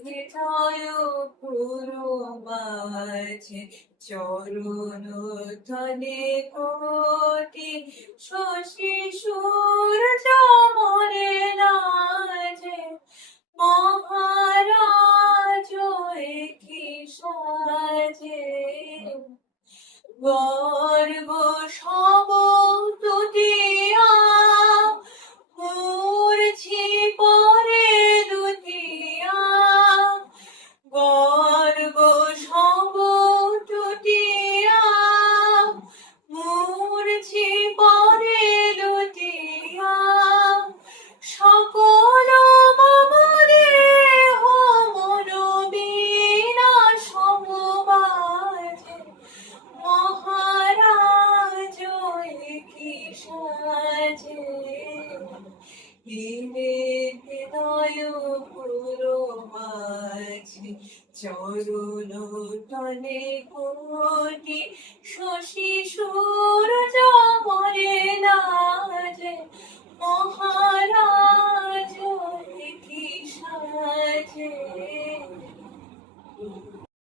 হৃদয় পুরো মাঝে চরণ তলে কোটি শশী সূর্য মরে নাচে মহারাজ কি সাজে গর্ব সব তুতিয়া মূর্ছি পরে দুতিয়া গর্ব সব টুটিয়া মূর্ছি পরে দুতিয়া সকল মমদেহ মনোবীণা সমবাজে মহারাজ কি সাজে হৃদয় পুরো মাঝে চরণ তলে কোটি শশী সূর্য মরে নাচে